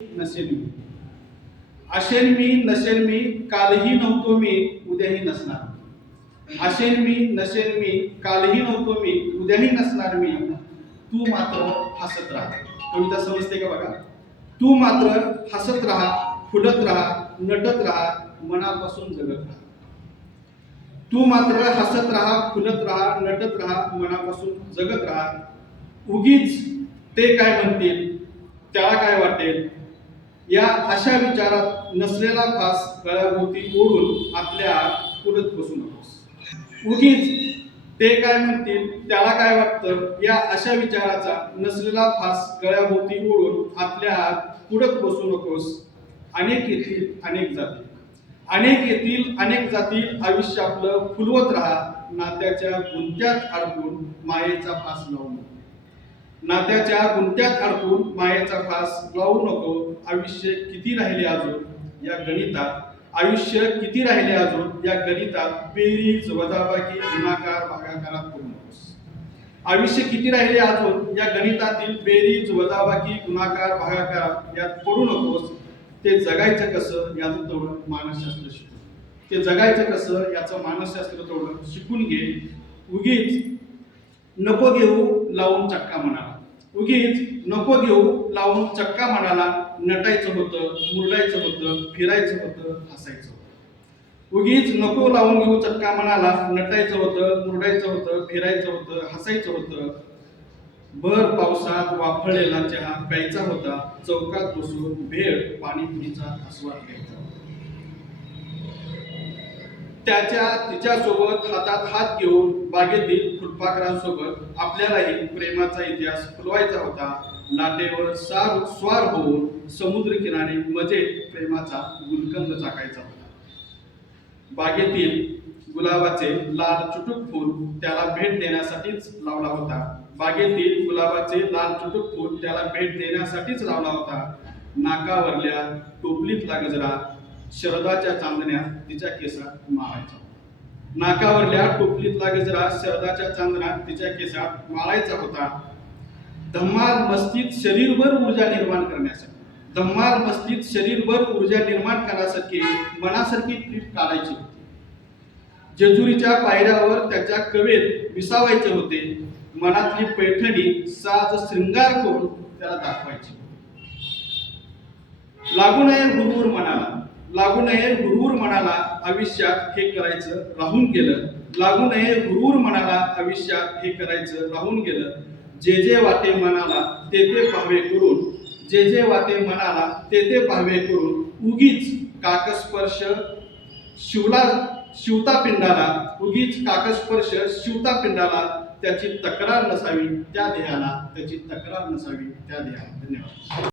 नसेल मी, असेन मी नसेन मी, कालही नव्हतो मी, उद्याही नसणार. असेन मी नसेन मी, कालही नव्हतो मी, उद्याही नसणार मी, तू मात्र हसत राहा. कविता समजते का बघा. तू मात्र हसत राहा, फुलत राहा, नटत राहा, मनापासून जगत राहा. तू मात्र हसत राहा, फुलत राहा, नटत राहा, मनापासून जगत राहा. उगीच ते काय म्हणतील, त्याला काय वाटेल, या अशा विचारात नसलेला फास गळ्याभोवती ओढून आपल्या पुढत बसू नकोस. उगीच ते काय म्हणतील, त्याला काय वाटतं, या अशा विचाराचा नसलेला फास गळ्याभोवती ओढून आपल्या पुढत बसू नकोस. अनेक येतील अनेक जातील, अनेक येतील अनेक जातील, आयुष्य आपलं फुलवत राहा. नात्याच्या गुंत्यात अडकून मायेचा फास लावू नको. नात्याच्या गुंत्यात अडकून मायेचा फास लावू नको. आयुष्य किती राहिले अजून या गणितात, आयुष्य किती राहिले अजून या गणितात, बेरीज वजाबाकी गुणाकार भागाकारात पडू नकोस. आयुष्य किती राहिले अजून या गणितातील बेरीज वजाबाकी गुणाकार भागाकार यात पडू नकोस. ते जगायचं कसं याचं तेवढं मानसशास्त्र शिकून, ते जगायचं कसं याचं मानसशास्त्र तेवढं शिकून घे. उगीच नको घेऊ लावून चक्का म्हणाला, उगीच नको घेऊ लावून चक्का म्हणाला. नटायचं होतं, मुरडायचं होतं, फिरायचं होतं, हसायचं होतं. उगीच नको लावून घेऊ चक्का म्हणाला. नटायचं होतं, मुरडायचं होतं, फिरायचं होतं, हसायचं होतं. भर पावसात वाफळलेला चहा प्यायचा होता. चौकात बसून भेळ पाणीपुरीचा आस्वाद घ्यायचा. तिच्यासोबत हातात हात घेऊन बागेतील फुलपाखरांसोबत आपल्यालाही प्रेमाचा इतिहास फुलवायचा होता. लाटेवर स्वार होऊन समुद्र किनारी मजेत प्रेमाचा गुलकंद चाकायचा होता. बागेतील गुलाबाचे लाल चुटुक फूल त्याला भेट देण्यासाठीच लावला होता. बागेतील गुलाबाचे लाल चुटुक फूल त्याला भेट देण्यासाठीच लावला होता. नाकावरल्या टोपलीतला गजरा शरदाच्या चांदण्यात तिच्या केसात माळायचा. नाकावरल्या टोपलीतला गजरा शरदाच्या चांदण्यात तिच्या केसात माळायचा होता. धम्माल मस्तीत शरीरभर ऊर्जा निर्माण करण्यासाठी, धम्माल मस्तीत शरीरभर ऊर्जा निर्माण करण्यासाठी मनासारखी ट्रीप काढायची होती. जेजुरीच्या पायऱ्यावर त्याच्या कवेत विसावायचे होते. मनातली पैठणी साज श्रृंगार करून त्याला दाखवायची. लागू नये हुरहुर मनाला, लागू नये हुरहुर मनाला, आयुष्यात हे करायचं राहून गेलं. लागू नये हुरहुर मनाला, आयुष्यात हे करायचं राहून गेलं. जे जे वाटे मनाला ते ते पाहवे करून, जे जे वाटे मनाला ते ते पाहवे करून, उगीच काकस्पर्श शिवता पिंडाला, उगीच काकस्पर्श शिवता पिंडाला. त्याची तक्रार नसावी त्या देहाला, त्याची तक्रार नसावी त्या देहाला. धन्यवाद.